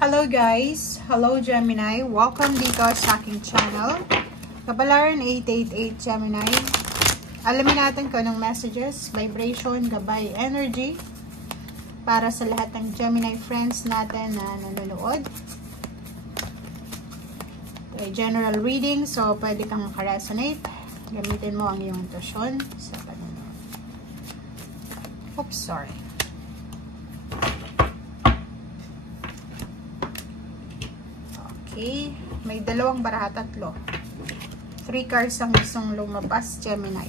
Hello guys! Hello Gemini! Welcome dito sa aking channel. Kabalaran 888 Gemini. Alamin natin kung anong messages, vibration, gabay, energy para sa lahat ng Gemini friends natin na nanonood. Okay, general reading, so pwede kang makaresonate. Gamitin mo ang iyong intuition sa panonood. Oops, sorry. Okay, may dalawang baraha, tatlo. 3 cards ang gustong lumabas, Gemini.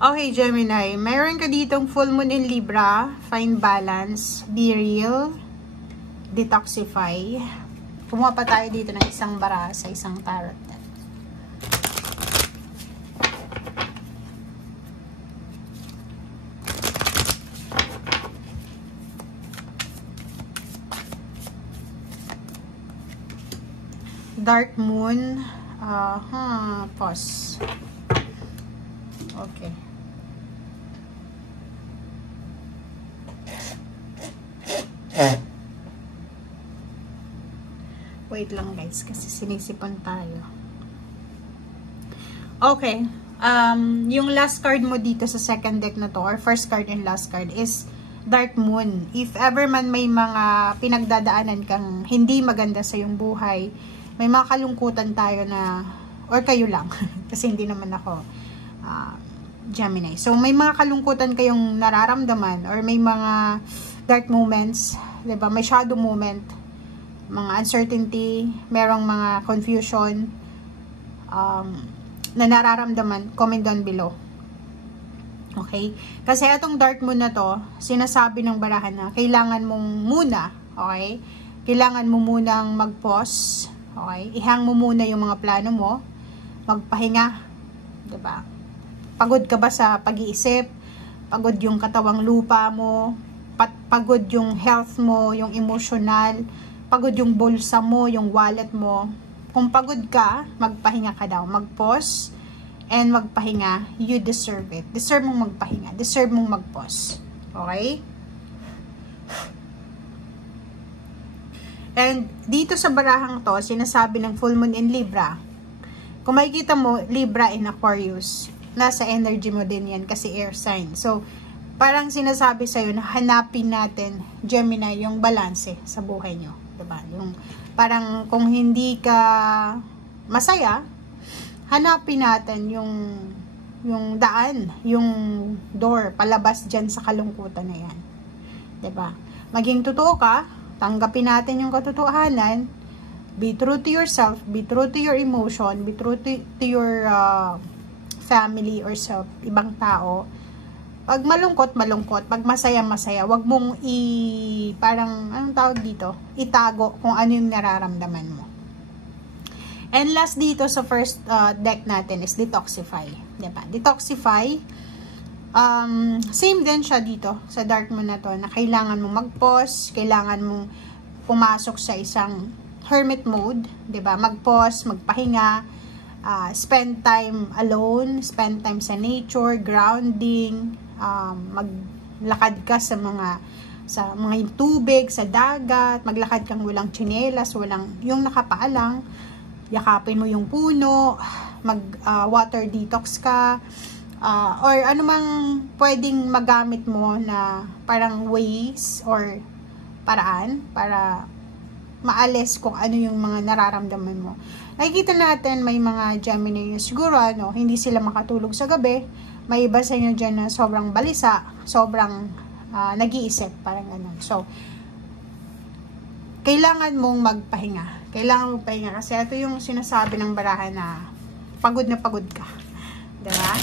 Okay, Gemini, mayroon ka ditong full moon in Libra, find balance, be real, detoxify. Kumuha pa tayo dito ng isang baraha sa isang tarot deck. Dark Moon, pause. Okay. Wait lang guys, kasi sinisipon tayo. Okay. Yung last card mo dito sa second deck na to, or first card and last card is Dark Moon. If ever man may mga pinagdadaanan kang hindi maganda sa iyong buhay, may mga kalungkutan tayo na, or kayo lang, kasi hindi naman ako Gemini. So, may mga kalungkutan kayong nararamdaman, or may mga dark moments, diba? May shadow moment, mga uncertainty, merong mga confusion, na nararamdaman, comment down below. Okay? Kasi itong dark moon na to, sinasabi ng barahan na, kailangan mong muna, okay? Kailangan mo munang mag-pause. Okay, ihang mo muna yung mga plano mo, magpahinga, 'di ba? Pagod ka ba sa pag-iisip? Pagod yung katawang lupa mo, pagod yung health mo, yung emotional, pagod yung bulsa mo, yung wallet mo. Kung pagod ka, magpahinga ka daw, mag-pause and magpahinga. You deserve it. Deserve mong magpahinga, deserve mong mag-pause. Okay? And dito sa barahang to, sinasabi ng full moon in Libra. Kung makikita mo, Libra in Aquarius, nasa energy mo din yan kasi air sign. So, parang sinasabi sa'yo na hanapin natin, Gemini, yung balanse sa buhay nyo. Diba? Yung, parang kung hindi ka masaya, hanapin natin yung daan, yung door, palabas dyan sa kalungkutan na yan. Diba? Maging totoo ka, tanggapin natin yung katotohanan, be true to yourself, be true to your emotion, be true to your family or sa ibang tao. Pag malungkot, malungkot. Pag masaya, masaya. Wag mong parang, anong tawag dito? Itago kung ano yung nararamdaman mo. And last dito sa first deck natin is Detoxify. Diba? Detoxify, same din siya dito sa dark moon na to, na kailangan mong mag-pause, kailangan mong pumasok sa isang hermit mode, 'di ba? Mag-pause, magpahinga, spend time alone, spend time sa nature, grounding, maglakad ka sa mga tubig, sa dagat, maglakad kang walang tsinelas, walang yung nakapaalang, yakapin mo yung puno, water detox ka. Or anumang pwedeng magamit mo na parang ways or paraan para maalis kung ano yung mga nararamdaman mo. Nakikita natin may mga Gemini siguro hindi sila makatulog sa gabi. May iba sa inyo dyan na sobrang balisa, sobrang nag-iisip, parang ganun. So, kailangan mong magpahinga. Kailangan mong pahinga kasi ito yung sinasabi ng barahan na pagod ka. Diba?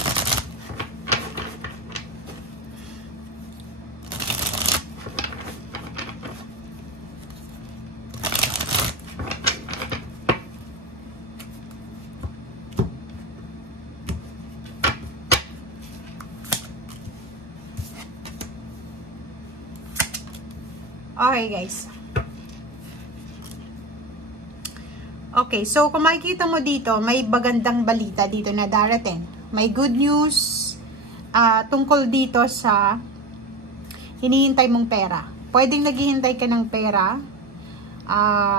Okay guys. Okay, so kung makikita mo dito, may magandang balita dito na darating. May good news tungkol dito sa hinihintay mong pera. pwedeng naghihintay ka ng pera.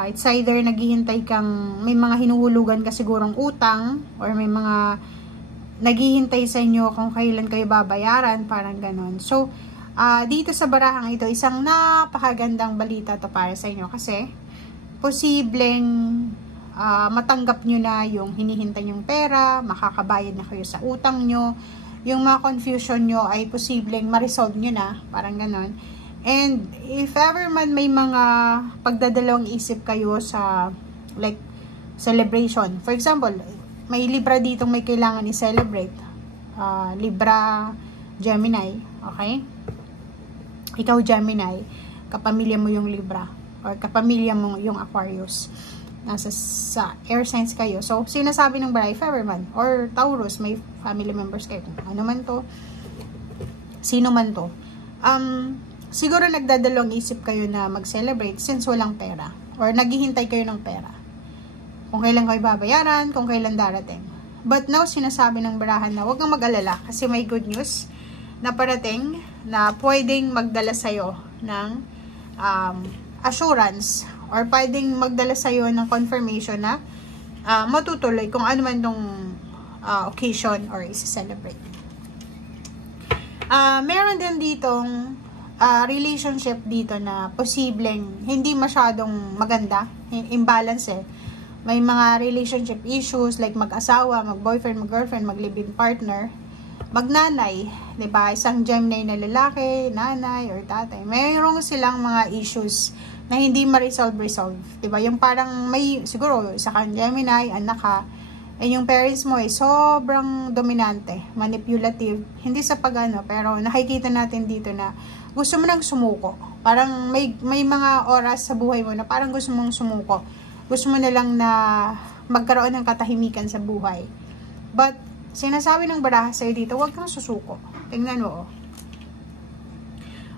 It's either naghihintay kang, may mga hinuhulugan ka sigurong utang, or may mga naghihintay sa inyo kung kailan kayo babayaran, parang ganon. So, dito sa barahang ito, isang napakagandang balita to para sa inyo kasi posibleng matanggap nyo na yung hinihintay nyong pera, makakabayad na kayo sa utang nyo, yung mga confusion nyo ay posibleng ma-resolve nyo na, parang ganon. And if ever man may mga pagdadalawang isip kayo sa like celebration. For example, may Libra dito may kailangan i-celebrate. Libra, Gemini, okay? Ikaw Gemini, kapamilya mo yung Libra or kapamilya mo yung Aquarius. Nasa sa air signs kayo. So, sinasabi ng baray, if ever man, or Taurus, may family members kayo. Ano man to, sino man to. Siguro nagdadalawang isip kayo na mag-celebrate since walang pera. Or naghihintay kayo ng pera. Kung kailan kayo babayaran, kung kailan darating. But now, sinasabi ng barahan na huwag kang mag-alala kasi may good news na parating na pwedeng magdala sa'yo ng assurance or pwedeng magdala sa'yo ng confirmation na matutuloy kung ano man tong occasion or isi-celebrate. Meron din ditong relationship dito na posibleng hindi masyadong maganda, imbalance eh. May mga relationship issues like mag-asawa, mag-boyfriend, mag-girlfriend, mag-live-in partner, magnanay, 'di ba? Isang Gemini na lalaki, nanay or tatay. Mayroong silang mga issues na hindi ma-resolve, 'di ba? Yung parang may siguro isa kang Gemini, anak ka, yung parents mo ay sobrang dominante, manipulative, hindi sa pagano, pero nakikita natin dito na gusto mo nang sumuko. Parang may mga oras sa buhay mo na parang gusto mong sumuko. Gusto mo na lang na magkaroon ng katahimikan sa buhay. But, sinasabi ng baraha sa'yo dito, huwag kang susuko. Tingnan mo, oh.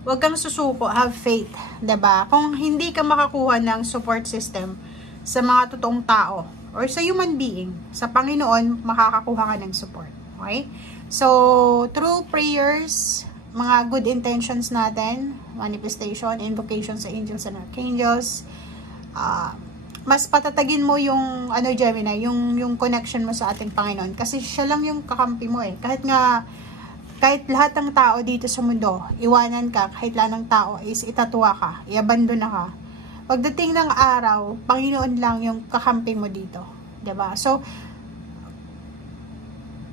Huwag kang susuko, have faith. Diba? Kung hindi ka makakuha ng support system sa mga totoong tao, or sa human being, sa Panginoon, makakakuha ka ng support. Okay? So, through prayers, mga good intentions natin, manifestation, invocation sa angels and archangels, mas patatagin mo yung Gemini, yung connection mo sa ating Panginoon kasi siya lang yung kakampi mo eh. Kahit lahat ng tao dito sa mundo, iwanan ka, kahit lahat ng tao is itatwa ka, iabandona ka. Pagdating ng araw, Panginoon lang yung kakampi mo dito, 'di ba? So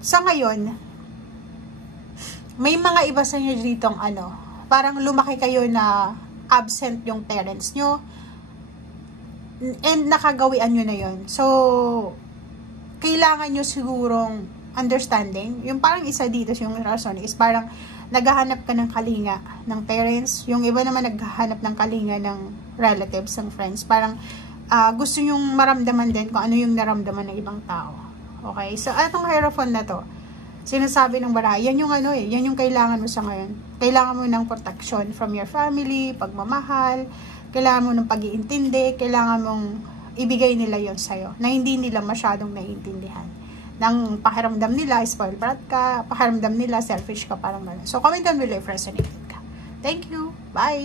sa ngayon, may mga iba sa inyo ditong parang lumaki kayo na absent yung parents nyo and nakagawian nyo na yun. So, kailangan nyo sigurong understanding. Yung parang isa dito, yung rason is parang naghahanap ka ng kalinga ng parents. Yung iba naman naghahanap ng kalinga ng relatives, ng friends. Parang gusto nyong maramdaman din kung ano yung naramdaman ng ibang tao. Okay? So, atong Hierophant na to, sinasabi ng baraha, yan yung yan yung kailangan mo sa ngayon. Kailangan mo ng protection from your family, pagmamahal, kailangan mo ng pag-iintindi, kailangan mong ibigay nila yon sa'yo, na hindi nila masyadong naiintindihan. Nang pakiramdam nila, spoiled brat ka, pakiramdam nila, selfish ka, parang gano'n. So, comment down below if resonated ka. Thank you. Bye!